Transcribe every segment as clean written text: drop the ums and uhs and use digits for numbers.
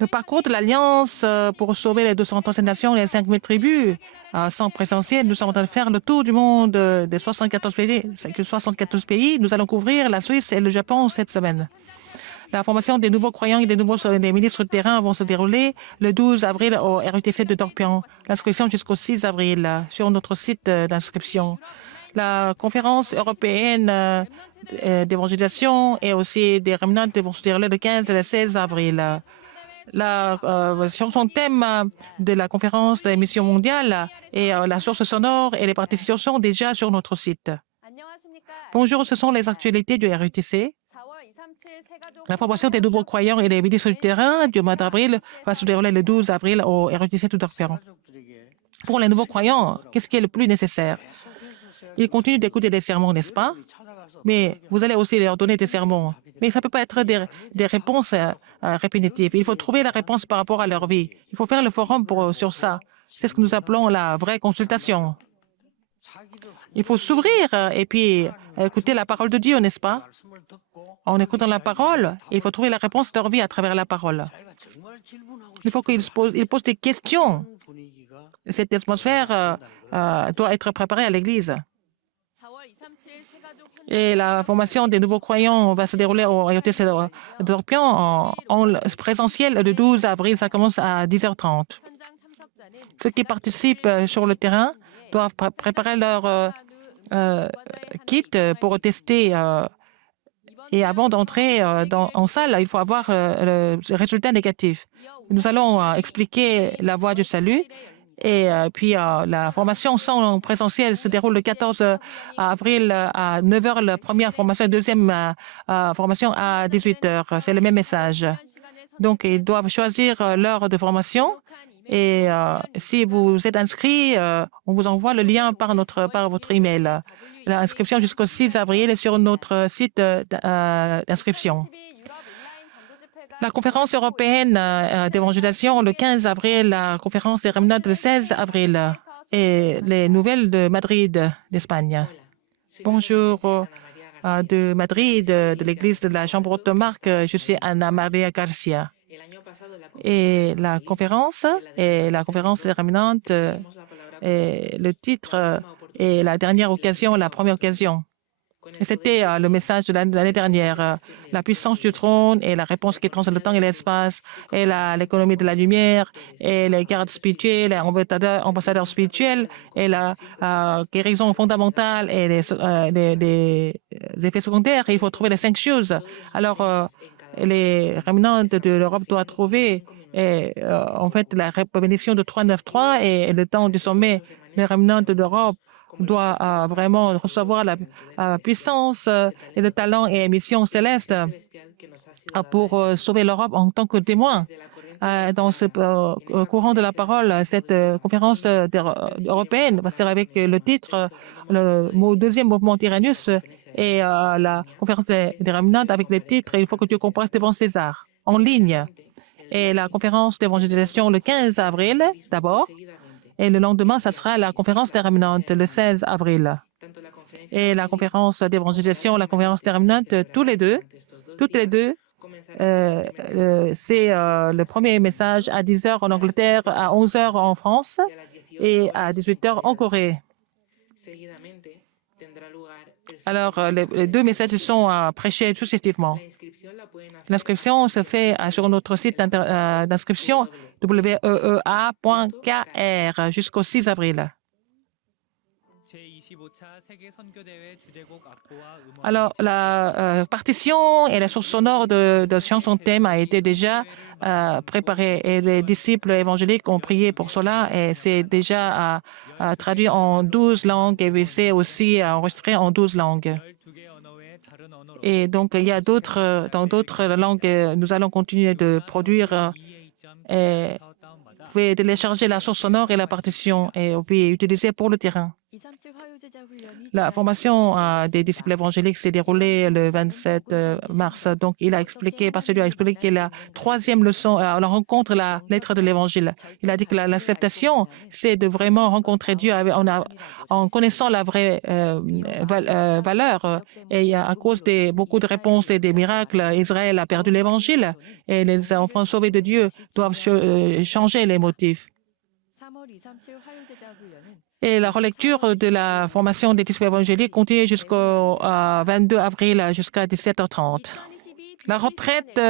Le parcours de l'Alliance pour sauver les 237 nations et les 5000 tribus sans présentiel, nous sommes en train de faire le tour du monde des 74 pays. 74 pays. Nous allons couvrir la Suisse et le Japon cette semaine. La formation des nouveaux croyants et des ministres de terrain vont se dérouler le 12 avril au RUTC de Dorpian. L'inscription jusqu'au 6 avril sur notre site d'inscription. La conférence européenne d'évangélisation et aussi des remnants vont se dérouler le 15 et le 16 avril. Sur son thème de la conférence des missions mondiales et la source sonore et les participations sont déjà sur notre site. Bonjour, ce sont les actualités du RUTC. La formation des nouveaux croyants et des ministres du terrain du mois d'avril va se dérouler le 12 avril au RUTC de Dorpian. Pour les nouveaux croyants, qu'est-ce qui est le plus nécessaire? Ils continuent d'écouter des sermons, n'est-ce pas? Mais vous allez aussi leur donner des sermons. Mais ça ne peut pas être des réponses répétitives. Il faut trouver la réponse par rapport à leur vie. Il faut faire le forum sur ça. C'est ce que nous appelons la vraie consultation. Il faut s'ouvrir et puis écouter la parole de Dieu, n'est-ce pas? En écoutant la parole, il faut trouver la réponse de leur vie à travers la parole. Il faut qu'ils posent des questions. Cette atmosphère doit être préparée à l'Église. Et la formation des nouveaux croyants va se dérouler au RUTC de Dorpian en présentiel le 12 avril. Ça commence à 10h30. Ceux qui participent sur le terrain doivent préparer leur kit pour tester. Et avant d'entrer en salle, il faut avoir le résultat négatif. Nous allons expliquer la voie du salut. Et puis, la formation en présentiel se déroule le 14 avril à 9h, la première formation, la deuxième formation à 18h. C'est le même message. Donc, ils doivent choisir l'heure de formation. Et si vous êtes inscrit, on vous envoie le lien par votre email. L'inscription jusqu'au 6 avril est sur notre site d'inscription. La conférence européenne d'évangélisation le 15 avril, la conférence des remnants le 16 avril et les nouvelles de Madrid, d'Espagne. Bonjour de Madrid, de l'église de la Chambre haute de Marc. Je suis Ana Maria Garcia. Et la conférence des remnants, le titre est la dernière occasion, la première occasion. C'était le message de l'année dernière, la puissance du trône et la réponse qui transcende le temps et l'espace, et l'économie de la lumière, et les gardes spirituels, les ambassadeurs spirituels, et la guérison fondamentale et les effets secondaires. Il faut trouver les 5 choses. Alors, les remnants de l'Europe doivent trouver en fait la bénédiction de 393 et le temps du sommet. Les remnants de l'Europe doit vraiment recevoir la puissance et le talent et mission céleste pour sauver l'Europe en tant que témoin. Dans ce courant de la parole, cette conférence européenne va servir avec le titre, le deuxième mouvement Tyrannus et la conférence des remnants avec le titre « Il faut que tu comparaisses devant César » en ligne. Et la conférence d'évangélisation le 15 avril d'abord. Et le lendemain, ça sera la conférence des remnants le 16 avril. Et la conférence d'évangélisation, la conférence des remnants, toutes les deux, c'est le premier message à 10h en Angleterre, à 11h en France et à 18h en Corée. Alors, les deux messages sont prêchés successivement. L'inscription se fait sur notre site d'inscription weea.kr jusqu'au 6 avril. Alors, la partition et la source sonore de Science en thème a été déjà préparée et les disciples évangéliques ont prié pour cela et c'est déjà traduit en 12 langues et c'est aussi enregistré en 12 langues. Et donc, il y a dans d'autres langues, nous allons continuer de produire. Et vous pouvez télécharger la source sonore et la partition et vous pouvez utiliser pour le terrain. La formation des disciples évangéliques s'est déroulée le 27 mars. Donc, il a expliqué, Pasteur Dieu a expliqué la troisième leçon, la rencontre, la lettre de l'évangile. Il a dit que l'acceptation, c'est de vraiment rencontrer Dieu en connaissant la vraie valeur. Et à cause de beaucoup de réponses et des miracles, Israël a perdu l'évangile et les enfants sauvés de Dieu doivent changer les motifs. Et la relecture de la formation des disciples évangéliques continue jusqu'au 22 avril jusqu'à 17h30. La retraite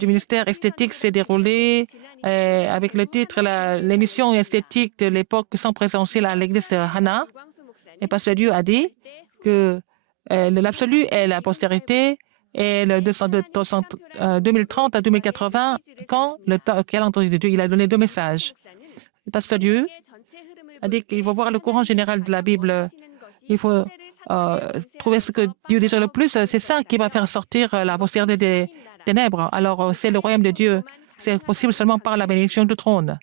du ministère esthétique s'est déroulée avec le titre l'émission esthétique de l'époque sans présentiel à l'église de Hana. Et Pasteur Dieu a dit que l'absolu est la postérité et le 2030 à 2080, quand le calendrier de Dieu, il a donné deux messages. Le Pasteur Dieu a dit qu'il faut voir le courant général de la Bible. Il faut trouver ce que Dieu désire le plus. C'est ça qui va faire sortir la postérité des ténèbres. Alors, c'est le royaume de Dieu. C'est possible seulement par la bénédiction du trône.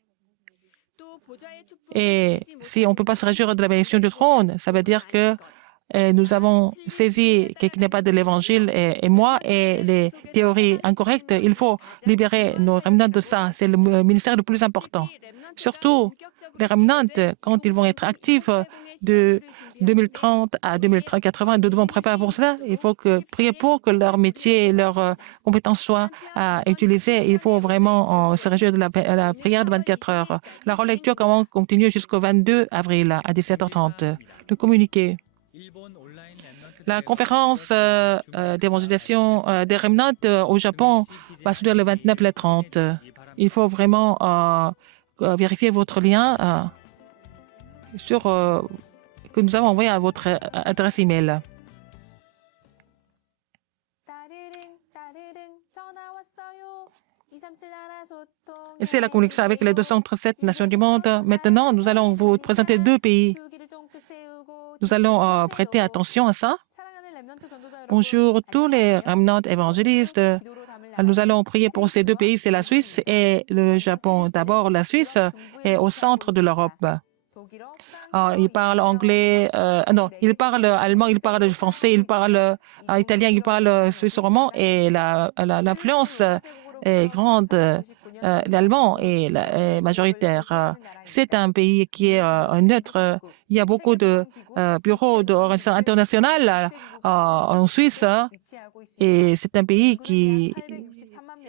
Et si on ne peut pas se réjouir de la bénédiction du trône, ça veut dire que nous avons saisi qu'il n'est pas de l'évangile et moi et les théories incorrectes. Il faut libérer nos remnants de ça. C'est le ministère le plus important. Surtout, les remnants, quand ils vont être actifs de 2030 à 2080, nous devons préparer pour cela. Il faut prier pour que leur métier et leurs compétences soient utilisées. Il faut vraiment se réjouir de la prière de 24 heures. La relecture continue jusqu'au 22 avril à 17h30. Le communiqué. La conférence d'évangélisation des remnants au Japon va se dérouler le 29 et le 30. Il faut vraiment vérifier votre lien que nous avons envoyé à votre adresse email. Et c'est la communication avec les 237 nations du monde. Maintenant, nous allons vous présenter deux pays. Nous allons prêter attention à ça. Bonjour tous les remnants évangélistes. Nous allons prier pour ces deux pays, c'est la Suisse et le Japon. D'abord, la Suisse est au centre de l'Europe. Il parle anglais, non, il parle allemand, il parle français, il parle italien, il parle suisse romand et l'influence est grande. L'allemand est majoritaire. C'est un pays qui est neutre. Il y a beaucoup de bureaux d'organisation internationale en Suisse et c'est un pays qui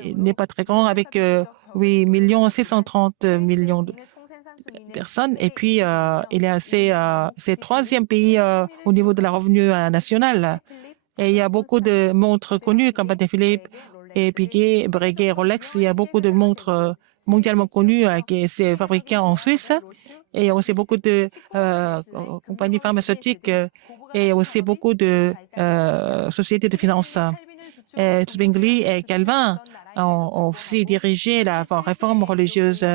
n'est pas très grand avec 8 630 millions de personnes. Et puis, c'est troisième pays au niveau de la revenu national. Et il y a beaucoup de montres connues comme Patek Philippe et Piguet, Breguet, Rolex. Il y a beaucoup de montres mondialement connues qui sont fabriquées en Suisse. Et il y a aussi beaucoup de compagnies pharmaceutiques et aussi beaucoup de sociétés de finances. Zwingli et Calvin ont aussi dirigé la réforme religieuse,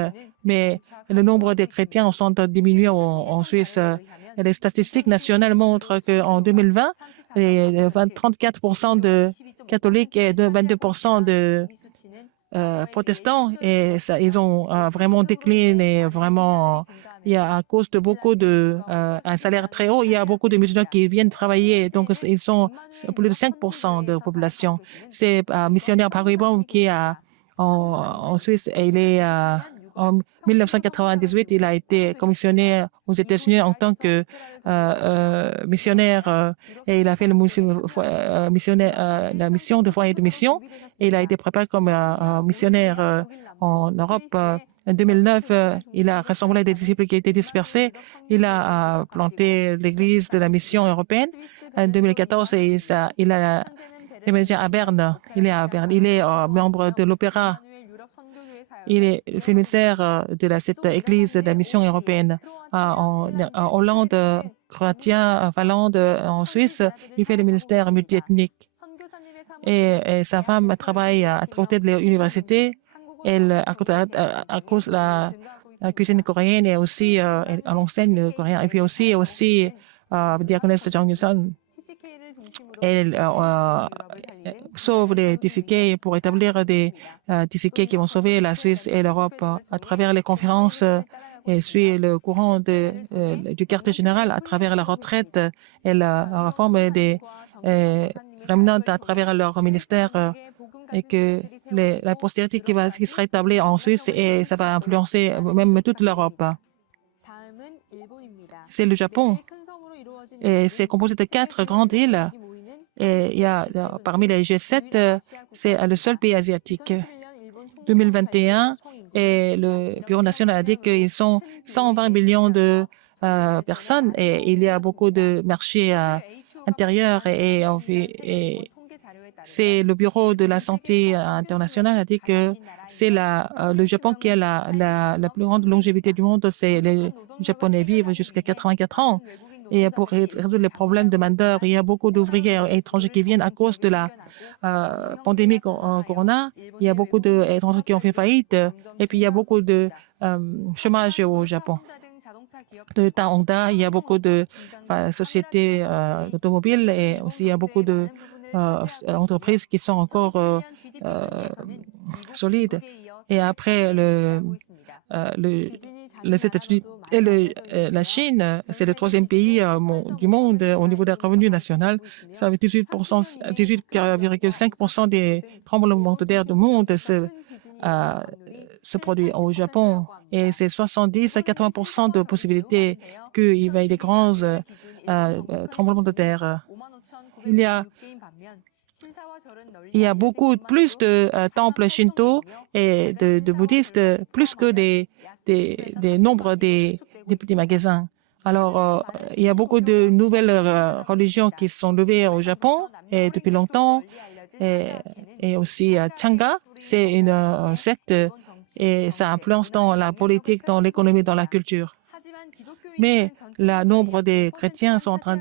mais le nombre de chrétiens sont diminué en Suisse. Les statistiques nationales montrent qu'en 2020, 34% de catholiques et 22% de protestants, et ça, ils ont vraiment décliné, vraiment. Il y a à cause de beaucoup un salaire très haut, il y a beaucoup de musulmans qui viennent travailler, donc ils sont plus de 5% de la population. C'est un missionnaire Paribom qui est en Suisse et il est en 1998, il a été commissionné aux États-Unis en tant que missionnaire et il a fait la mission de foyer de mission et il a été préparé comme missionnaire en Europe. En 2009, il a rassemblé des disciples qui étaient dispersés. Il a planté l'église de la mission européenne. En 2014, il a déménagé à Berne. Il est à Berne. Il est membre de l'Opéra. Il est le fémicère de cette église de la mission européenne en Hollande, Croatie, Finlande, en Suisse. Il fait le ministère multiethnique. Et sa femme travaille à côté de l'université. Elle à cause de la cuisine coréenne et aussi elle enseigne le coréen. Et puis aussi diaconesse Jang Yuson. Elle sauve les TCK pour établir des TCK qui vont sauver la Suisse et l'Europe à travers les conférences et suit le courant du quartier général à travers la retraite et la réforme des remnants à travers leur ministère et que la postérité qui sera établie en Suisse et ça va influencer même toute l'Europe. C'est le Japon et c'est composé de 4 grandes îles. Et il y a, parmi les G7, c'est le seul pays asiatique. 2021, et le Bureau national a dit qu'ils sont 120 millions de personnes et il y a beaucoup de marchés intérieurs et c'est le Bureau de la santé internationale a dit que c'est le Japon qui a la plus grande longévité du monde. Les Japonais vivent jusqu'à 84 ans. Et pour résoudre les problèmes de main-d'œuvre, il y a beaucoup d'ouvriers étrangers qui viennent à cause de la pandémie Corona. Il y a beaucoup d'étrangers qui ont fait faillite. Et puis, il y a beaucoup de chômage au Japon. De Honda, il y a beaucoup de sociétés automobiles et aussi il y a beaucoup de entreprises qui sont encore solides. Et après les États-Unis et la Chine, c'est le 3e pays du monde au niveau des revenus nationaux. Ça fait 18,5% des tremblements de terre du monde se produit au Japon. Et c'est 70 à 80% de possibilités qu'il y ait des grands tremblements de terre. Il y a beaucoup plus de temples shinto et de bouddhistes, plus que des nombres des petits magasins. Alors, il y a beaucoup de nouvelles religions qui sont levées au Japon et depuis longtemps. Et aussi Changa, c'est une secte et ça influence dans la politique, dans l'économie, dans la culture. Mais le nombre des chrétiens sont en train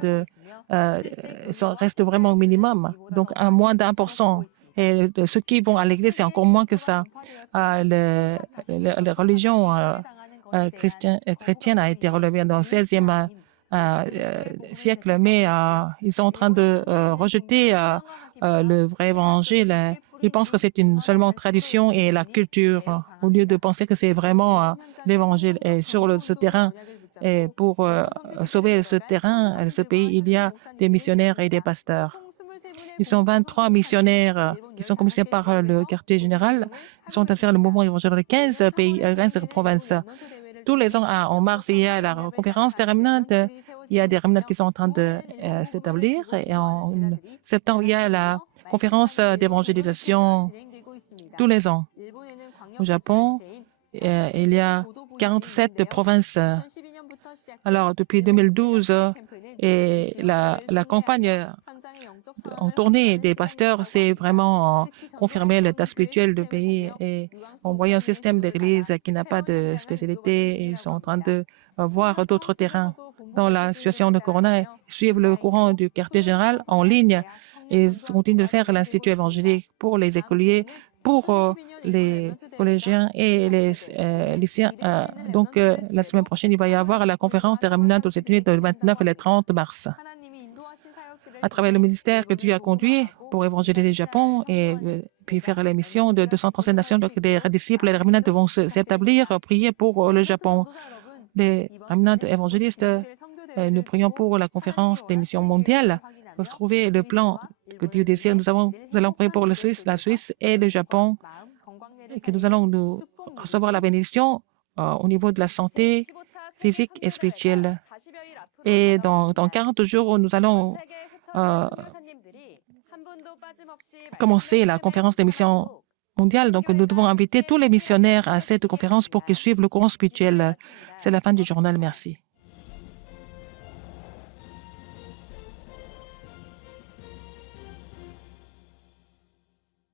reste vraiment au minimum, donc à moins d'1%. Et ceux qui vont à l'église, c'est encore moins que ça. Les religions chrétiennes a été relevée dans le 16e siècle, mais ils sont en train de rejeter le vrai évangile. Ils pensent que c'est seulement tradition et la culture, au lieu de penser que c'est vraiment l'évangile. Et sur ce terrain, et pour sauver ce terrain, ce pays, il y a des missionnaires et des pasteurs. Ils sont 23 missionnaires qui sont commissionnés par le quartier général. Ils sont en train de faire le mouvement évangélique dans 15 pays, 15 provinces. Tous les ans, en mars, il y a la conférence des remnants. Il y a des remnants qui sont en train de s'établir. Et en septembre, il y a la conférence d'évangélisation tous les ans. Au Japon, il y a 47 provinces. Alors, depuis 2012, et la campagne en tournée des pasteurs, c'est vraiment confirmer l'état spirituel du pays. Et en voyant un système d'église qui n'a pas de spécialité, ils sont en train de voir d'autres terrains. Dans la situation de Corona, ils suivent le courant du quartier général en ligne et continuent de faire l'Institut évangélique pour les écoliers, pour les collégiens et les lycéens. Donc, la semaine prochaine, il va y avoir la conférence des remnants aux États-Unis le 29 et le 30 mars. À travers le ministère que Dieu a conduit pour évangéliser le Japon et puis faire la mission de 237 nations, donc des disciples et les remnants vont s'établir, prier pour le Japon. Les remnants évangélistes, nous prions pour la conférence des missions mondiales. Pour trouver le plan que Dieu désire, nous allons prier pour la Suisse et le Japon, et que nous allons recevoir la bénédiction au niveau de la santé physique et spirituelle. Et dans 40 jours, nous allons commencer la conférence des missions mondiales. Donc, nous devons inviter tous les missionnaires à cette conférence pour qu'ils suivent le courant spirituel. C'est la fin du journal. Merci.